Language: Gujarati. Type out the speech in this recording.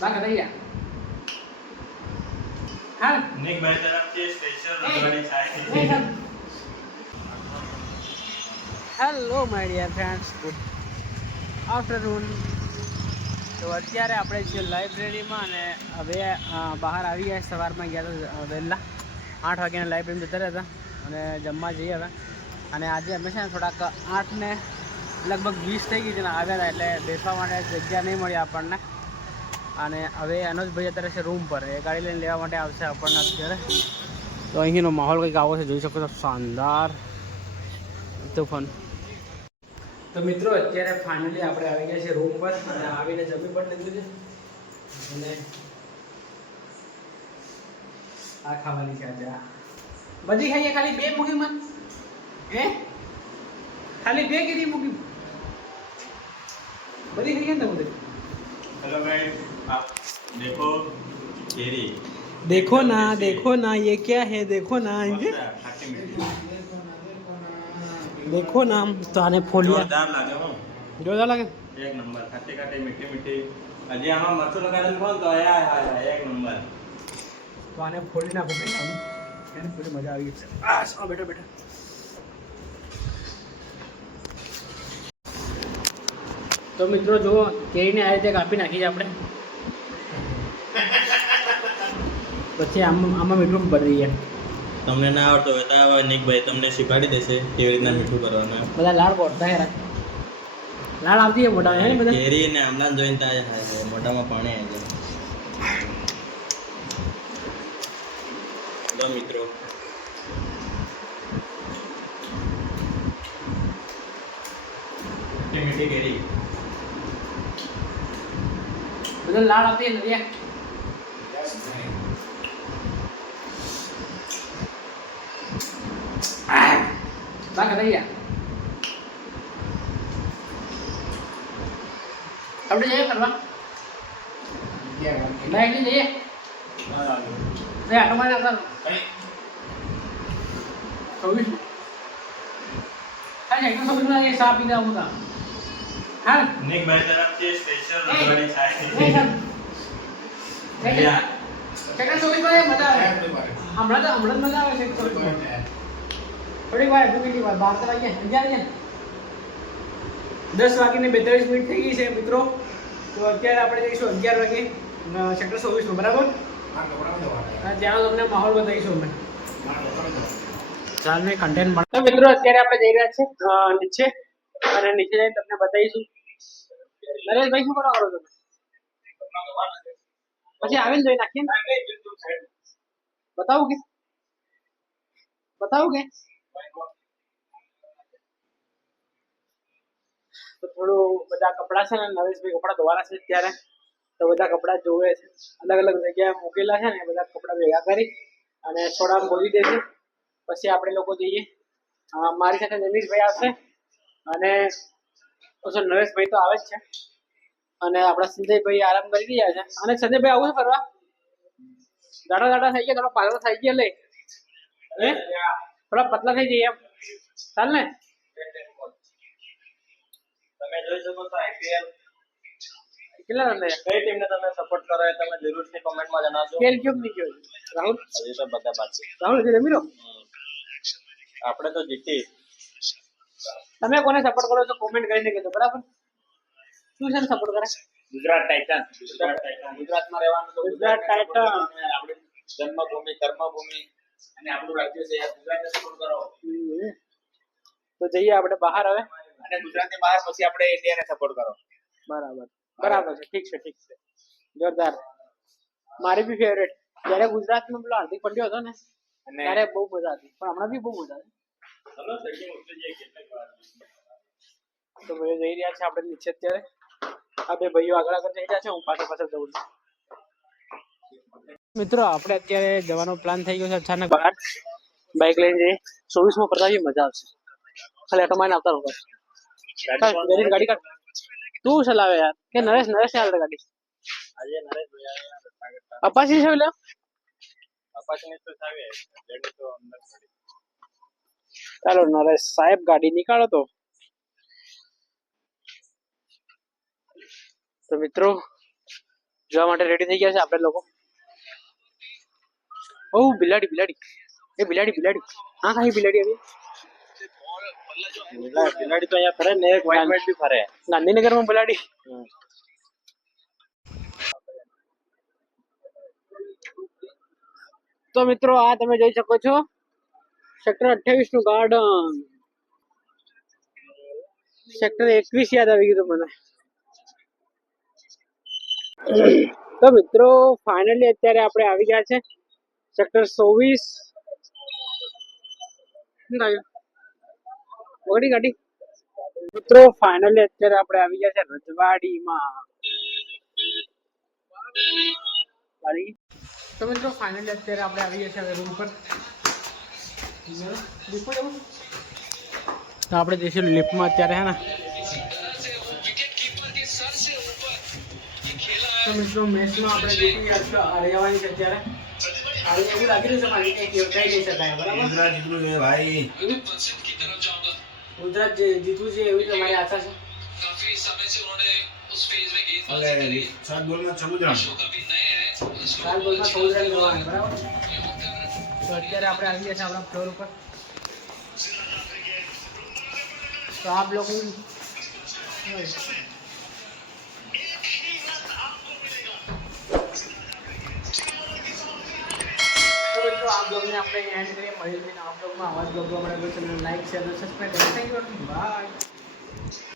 બાકા દઈયા હા નિક ભાઈ તરફથી સ્પેશિયલ રજવાડી ચાય. Hello my dear friends, good afternoon. તો અત્યારે આપણે છીએ લાઇબ્રેરીમાં અને હવે બહાર આવી ગયા. સવારમાં ગયા હતા વહેલા 8 વાગ્યાના લાઇબ્રેરીમાં જતા રહ્યા હતા અને જમવા જઈએ હવે. અને આજે અમે છે ને થોડાક 8 ને લગભગ 20 થઈ ગઈ છે ને આવ્યા હતા, એટલે બેસવા માટે જગ્યા નહીં મળી આપણને. અને હવે અનુજભાઈ અત્યારે છે રૂમ પર, એ ગાડી લઈને લેવા માટે આવશે આપણને અત્યારે. તો અહીંનો માહોલ કંઈક આવો છે, જોઈ શકો છો, શાનદાર તોફાન. તો મિત્રો અત્યારે ફાઇનલી આપણે આવી ગયા છે રૂમ પર અને આવીને જમી પણ લીધું છે અને આ ખાવાની છે આજે. બધી ખાઈએ ખાલી 2 મૂકી મત હે, ખાલી 2 કીધી મૂકી બધી ખાઈએ ને બધી. हेलो गाइस, आप देखो केरी. देखो ना ये क्या है, देखो ना ये खाटी मीठी. देखो ना. તો આને ફોલિયા જોરદાર લાગે હો. જોરદાર લાગે. એક નંબર. ખાટી ખાટી મીઠી મીઠી. હજી આમાં મરચું લગાડીને કોણ તો એક નંબર. તો આને ફોલી નાખો ભાઈ, એને પૂરી મજા આવી છે. આ બેઠો બેઠો. તો મિત્રો જુઓ, કેરીને આ રીતે કાપી નાખી છે આપણે. પછી આમાં મીઠું ભરી દઈએ. તમને ના આવડતો હોય તો નિકભાઈ તમને શીખવાડી દેશે કેવી રીતના મીઠું કરવાનું. બધા લાડ બોલતા યાર, લાડ આવતી છે મોટા હે ને બધા. કેરી ને આમલા જોઈને તો આ મોઢામાં પાણી આવી જાય. તો મિત્રો મીઠી કેરી બધા લાડ આવતી છે નદિયા. બાકા દઈયા આપણે જઈએ કરવા બાઈક લઈ જઈએ. આટો મારે આવતા 24 હા 24 સાપ પીધા હું તા. હા નિકભાઈ તરફથી સ્પેશિયલ રજવાડી ચાય. ચકડા 24 મજા આવે. હમણાં મજા આવે છે. થોડી વાર ભૂખી વાર 12 વાગ્યા 10 વાગીને 42 મિનિટ થઈ ગઈ છે મિત્રો. તો અત્યારે આપણે જઈશું 11 વાગે સેક્ટર 24 બરાબર. ત્યાં તમને માહોલ બતાવીશું અમે. ચાલ મેં કન્ટેન્ટ મળતો મિત્રો. અત્યારે આપણે જઈ રહ્યા છીએ નીચે અને નીચે જઈને તમને બતાવીશું. નરેશભાઈ શું કરો છો તમે? પછી આવીને જોઈ નાખીએ. બતાવું કે તો થોડું બધા કપડાં છે ને નરેશભાઈ કપડાં ધોવાના છે ત્યારે, તો બધા કપડાં જોવે છે, અલગ અલગ જગ્યાએ મૂકેલા છે ને એ બધા કપડાં ભેગા કરી અને થોડા બોલી દે છે. પછી આપણે લોકો જઈએ. મારી સાથે જનીશભાઈ આવશે અને પછી નરેશભાઈ તો આવે જ છે અને આપણા સંજયભાઈ આરામ કરી રહ્યા છે. અને સંજયભાઈ આવું છે કરવા દાડા થઈ ગયા, થોડા પાતળા થઈ ગયા, લે થોડા પતલા થઈ જઈએ એમ ચાલ ને. તમે જોઈ શકો છો આઈપીએલ કેટલા રન થયા, કઈ ટીમને તમે સપોર્ટ કરો એ તમે જરૂરથી કોમેન્ટમાં જણાવજો. કેલ ક્યુબ નહીં ગયો રાહુલ. હજી તો બધા બાકી. રાહુલ હજી રમી લો. આપણે તો જીતી. તમે કોને સપોર્ટ કરો છો કોમેન્ટ કરીને કહેજો બરાબર. શું છે સપોર્ટ કરે? ગુજરાત ટાઇટન. ગુજરાતમાં રહેવાનું તો ગુજરાત ટાઇટન આપણી જન્મભૂમિ કર્મભૂમિ અને આપણું રાજ્ય છે. ગુજરાતને સપોર્ટ કરો. તો જઈએ આપણે બહાર હવે. અને ગુજરાતની બહાર પછી આપણે ઇન્ડિયાને સપોર્ટ કરો. બરાબર છે. ઠીક છે જોરદાર. મારી બી ફેવરેટ. જ્યારે ગુજરાતમાં પેલો હાર્દિક પંડ્યા હતો ને ત્યારે બહુ મજા હતી, પણ હમણાં બી બહુ મજા આવે. તો ભાઈઓ જઈ રહ્યા છે આપણે નીચે અત્યારે. આ બે ભાઈઓ આગળ જઈ રહ્યા છે, હું પાછળ જઉં છું. મિત્રો આપણે અત્યારે જવાનો પ્લાન થઈ ગયો છે અચાનક બહાર. બાઇક લઈને જઈએ 24માં ફરતા મજા આવશે. ખાલી આટો મારીને આવતા રહો. ગાડી કાઢ. તું ચલાવે યાર કે નરેશ ને હાલતા ગાડી. આજે નરેશ ભાઈ અપાચી છે લે. અપાચીને તો ચાવે લેડી તો અંદર પડી. ચાલો નરેશ સાહેબ ગાડી નીકાળો તો મિત્રો જોવા માટે રેડી થઈ ગયા છે આપણે લોકો. ઓ બિલાડી બિલાડી એ બિલાડી બિલાડી હા કઈ બિલાડી આવી બિલાડી તો અહીંયા ફરે ને એક white white બી ફરે. ગાંધીનગરમાં બિલાડી. તો મિત્રો આ તમે જોઈ શકો છો સેક્ટર 28 નું ગાર્ડન. સેક્ટર 21 યાદ આવી ગયું મને. તો મિત્રો ફાઇનલી અત્યારે આપણે આવી ગયા છે સેક્ટર 24. વળી ગાડી. મિત્રો ફાઇનલી અત્યારે આપણે આવી ગયા છે રજવાડીમાં. તો મિત્રો ફાઇનલી અત્યારે આપણે આવી ગયા છે હવે રૂમ પર. તો આપણે જઈશું લિફ્ટમાં અત્યારે હે ને. તો મિત્રો મેચમાં આપણે જીતી ગયા છે રહેવાની છે અત્યારે. હવે એવું લાગી રહ્યું છે પાછી કંઈ કહી નહીં શકાય બરાબર. ગુજરાત જીતવું જોઈએ ભાઈ. ગુજરાત જીતવું છે એવી તમારી આશા છે. અને 7 બોલમાં 14 રન. 4 બોલમાં 14 રન કરવાના બરાબર. તો અત્યારે આપણે આવી ગયા છે આપણા ફ્લોર ઉપર. તો આપ લોકો આ બ્લોગને આપણે એન્ડ કરીએ. મળી આ બ્લોગમાં આવા જ બ્લોગ આપણે લાઈક શેર અને સબસ્ક્રાઈબ કરો. Thank you by.